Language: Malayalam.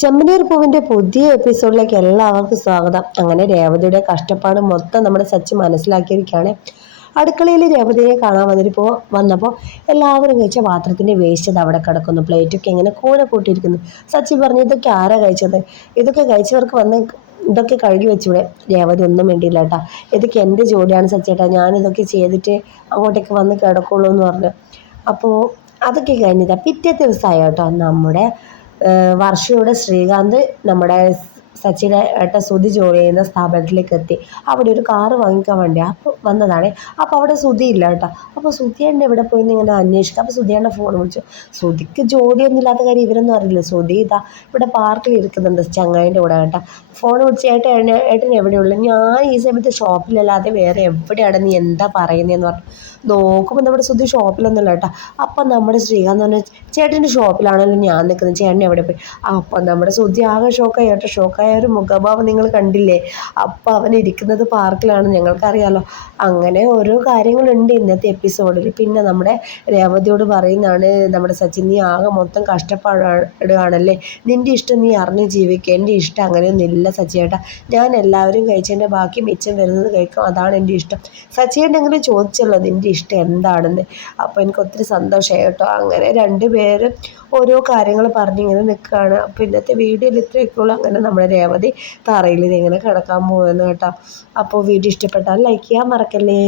ചെമ്മനീർ പൂവിന്റെ പുതിയ എപ്പിസോഡിലേക്ക് എല്ലാവർക്കും സ്വാഗതം. അങ്ങനെ രേവതിയുടെ കഷ്ടപ്പാട് മൊത്തം നമ്മുടെ സച്ചി മനസ്സിലാക്കിയിരിക്കുകയാണ്. അടുക്കളയിൽ രേവതിയെ കാണാൻ വന്നിപ്പോൾ വന്നപ്പോൾ എല്ലാവരും കഴിച്ച പാത്രത്തിന്റെ വേസ്റ്റ് അവിടെ കിടക്കുന്നു. പ്ലേറ്റൊക്കെ ഇങ്ങനെ കൂടെ കൂട്ടിയിരിക്കുന്നു. സച്ചി പറഞ്ഞു ഇതൊക്കെ ആരാ കഴിച്ചത്? ഇതൊക്കെ കഴിച്ചവർക്ക് വന്ന് ഇതൊക്കെ കഴുകി വെച്ചൂടെ? രേവതി ഒന്നും വേണ്ടിയില്ല കേട്ടാ ഇതൊക്കെ എന്റെ ജോലിയാണ് സച്ചേട്ടാ ഞാൻ ഇതൊക്കെ ചെയ്തിട്ട് അങ്ങോട്ടേക്ക് വന്ന് കിടക്കുള്ളൂ എന്ന് പറഞ്ഞു. അപ്പോൾ അതൊക്കെ കഴിഞ്ഞില്ല പിറ്റേ ദിവസമായി കേട്ടോ നമ്മുടെ വർഷയുടെ ശ്രീകാന്ത് നമ്മുടെ സച്ചിനെ ഏട്ട സുധി ജോലി ചെയ്യുന്ന സ്ഥാപനത്തിലേക്ക് എത്തി അവിടെ ഒരു കാറ് വാങ്ങിക്കാൻ വേണ്ടി അപ്പോൾ വന്നതാണേ. അപ്പോൾ അവിടെ സുധി ഇല്ല കേട്ടോ. അപ്പോൾ സുധിയേണ്ട എവിടെ പോയി ഇങ്ങനെ അന്വേഷിക്കുക അപ്പോൾ സുധിയേണ്ട ഫോൺ വിളിച്ചു. സുധിക്ക് ജോലിയൊന്നും ഇല്ലാത്ത കാര്യം ഇവരൊന്നും അറിയില്ല. സുധി ഇതാ ഇവിടെ പാർക്കിൽ ഇരിക്കുന്നുണ്ട് ചങ്ങായിന്റെ കൂടെ കേട്ടോ. ഫോൺ വിളിച്ച് ഏട്ടൻ ഏട്ടൻ എവിടെയുള്ളൂ ഞാൻ ഈ സമയത്ത് ഷോപ്പിലല്ലാതെ വേറെ എവിടെയാണ് നീ എന്താ പറയുന്നതെന്ന് പറഞ്ഞു. നോക്കുമ്പോൾ നമ്മുടെ സുധി ഷോപ്പിലൊന്നുമില്ല കേട്ടോ. അപ്പം നമ്മുടെ ശ്രീകാന്ത് പറഞ്ഞാൽ ചേട്ടന്റെ ഷോപ്പിലാണല്ലോ ഞാൻ നിൽക്കുന്നത്. ചേട്ടൻ എവിടെ പോയി? അപ്പം നമ്മുടെ സുധി ആകെ ഷോക്കായി ഏട്ടൻ ഷോക്കായ ഒരു മുഖഭാവം നിങ്ങൾ കണ്ടില്ലേ? അപ്പോൾ അവൻ ഇരിക്കുന്നത് പാർക്കിലാണ് ഞങ്ങൾക്കറിയാലോ. അങ്ങനെ ഓരോ കാര്യങ്ങളുണ്ട് ഇന്നത്തെ എപ്പിസോഡിൽ പിന്നെ നമ്മുടെ രേവതിയോട് പറയുന്നതാണ് നമ്മുടെ സച്ചിൻ നീ ആകെ മൊത്തം കഷ്ടപ്പാടാണല്ലേ നിന്റെ ഇഷ്ടം നീ അറിഞ്ഞ് ജീവിക്കുക എന്റെ ഇഷ്ടം അങ്ങനെയൊന്നും ഇല്ല സച്ചിയേട്ടാ. ഞാൻ എല്ലാവരും കഴിച്ചതിന്റെ ബാക്കി മിച്ചം വരുന്നത് കഴിക്കും. അതാണ് എന്റെ ഇഷ്ടം. സച്ചിയേട്ടെങ്കിലും ചോദിച്ചല്ലോ നിന്റെ ഇഷ്ടം എന്താണെന്ന്? അപ്പോൾ എനിക്ക് ഒത്തിരി സന്തോഷമായി കേട്ടോ. അങ്ങനെ രണ്ടുപേരും ഓരോ കാര്യങ്ങൾ പറഞ്ഞിങ്ങനെ നിൽക്കുകയാണ്. അപ്പോൾ ഇന്നത്തെ വീഡിയോയിൽ ഇത്രയൊക്കെ ഉള്ളൂ. അങ്ങനെ നമ്മുടെ രേവതി തറയിൽ ഇതിങ്ങനെ കിടക്കാൻ പോകുന്നു കേട്ടോ. അപ്പോൾ വീഡിയോ ഇഷ്ടപ്പെട്ടാൽ ലൈക്ക് ചെയ്യാൻ മറക്കല്ലേ.